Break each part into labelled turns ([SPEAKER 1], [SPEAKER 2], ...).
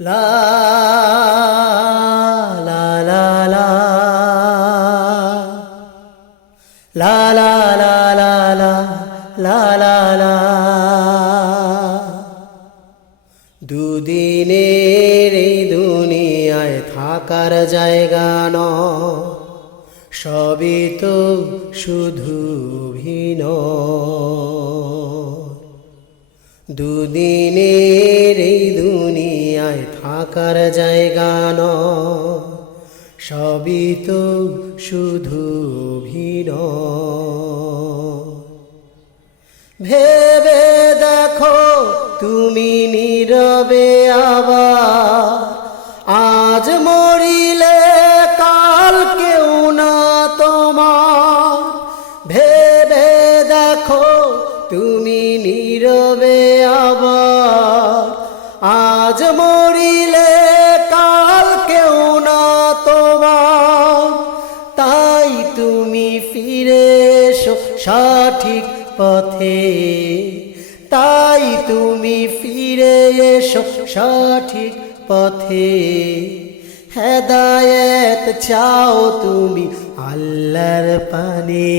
[SPEAKER 1] লা লা লা লা লা লা লা লা লা লা লা লা দুদিনের এই দুনিয়ায় থাকার জায়গা ন সবই তো শুধু ভিন দুদিনের এই দুনিয়ায় থাকার জায়গা ন সবই তো শুধু ভিন ভেবে দেখো তুমি নীরবে আবার। আজ মরিলে কাল কেউ না তোমার। ভেবে দেখো তুমি নীরবে আবার। আজ মরিলে কাল কেউ না তোমার। তাই তুমি ফিরে সঠিক পথে। তাই তুমি ফিরে এসো সঠিক পথে। হেদায়েত চাও তুমি আল্লাহর পানে।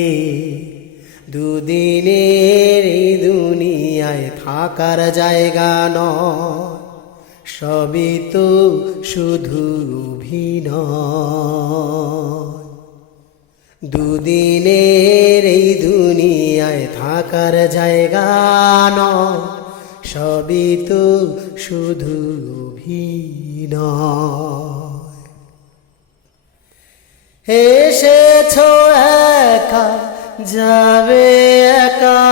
[SPEAKER 1] দুদিনের দুনিয়ায় থাকার জায়গা নয়। সবই তো শুধু অভিনয়। দুদিনের এই দুনিয়ায় থাকার জায়গা ন সবই তো শুধু অভিনয়। এসেছ একা, যাবে একা,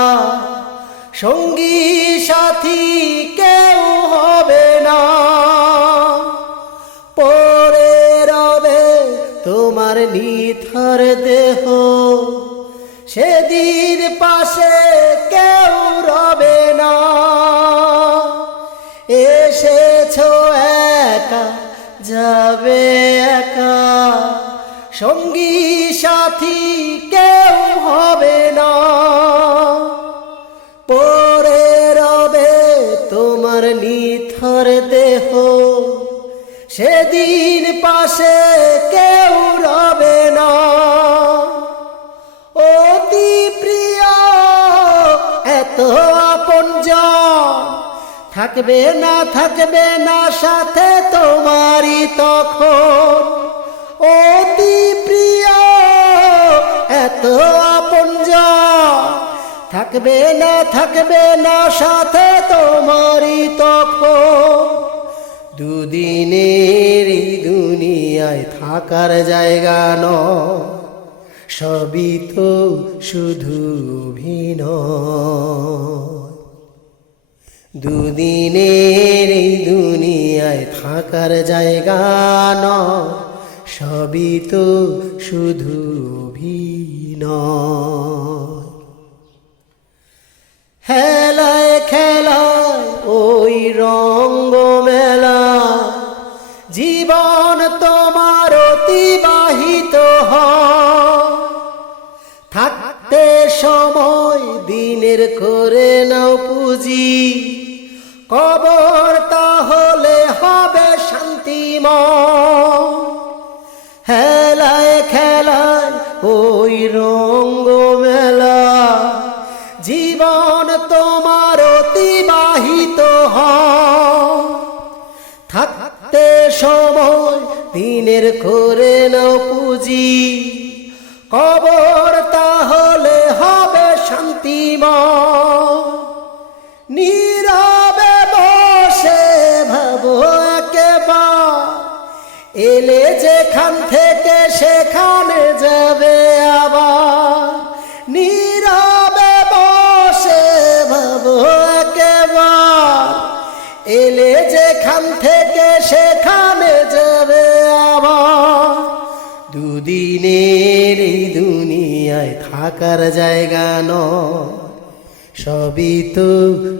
[SPEAKER 1] সঙ্গী সাথী নিথর দেহ, সেদিন পাশে কেউ রবে না। এসেছ একা, যাবে একা, সঙ্গী সাথী কেউ হবে না। পরে রবে তোমার নিথর দেহ সেদিন পাশে কেউ রবে না। অতি প্রিয়, এত আপন থাকবে না থাকবে না সাথে তোমারই তখন। অতি প্রিয়, এত আপন থাকবে না থাকবে না সাথে তোমারই তখন। দুদিনের দুনিয়ায় থাকার জায়গা ন সবই তো শুধু ভিন দুদিনের দুনিয়ায় থাকার জায়গা ন সবই তো শুধু ভিন হেলায় থাকতে সময় দিনের করে নাও পুঁজি। কবর তাহলে হবে শান্তিময়। হেলায় খেলায় ওই রঙ্গ মেলা জীবন তোমার অতিবাহিত থাকতে সময় দিনের করে নাও পুঁজি। কবর তাহলে হবে শান্তিময়। নীরবে বসে ভাবো এলে যেখান থেকে সেখানে যাবে আবার। নীরবে বসে ভাবো একেবার। এলে যেখান থেকে দুদিনের এই দুনিয়ায় থাকার জায়গা ন সবই তো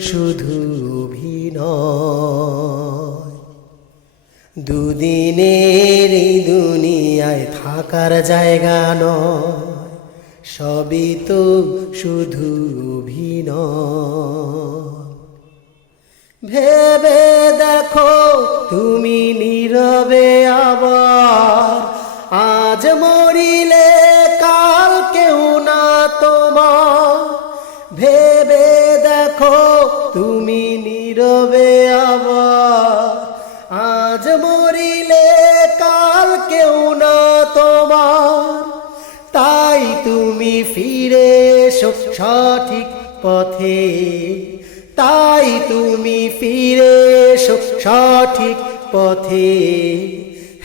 [SPEAKER 1] শুধু অভিনয়। দুদিনের এই দুনিয়ায় থাকার জায়গা নয়, সবই তো শুধু অভিনয়। ভেবে দেখো তুমি নীরবে আবার ভেবে দেখো, তুমি নীরবে আবার। আজ মরিলে কাল কেউ না তোমার। তাই তুমি ফিরে এসো সঠিক পথে। তাই তুমি ফিরে এসো সঠিক পথে।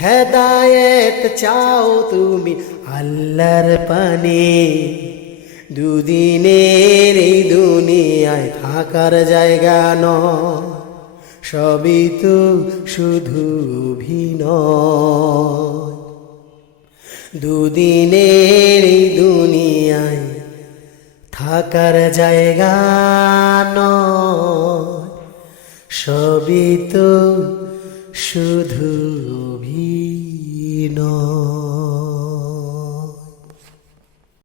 [SPEAKER 1] হেদায়েত চাও তুমি আল্লাহর পানে। দুদিনের এই দুনিয়ায় থাকার জায়গা ন সবই তো শুধু অভিনয়। দুদিনের এই দুনিয়ায় থাকার জায়গা নয়, সবই তো শুধু অভিনয়।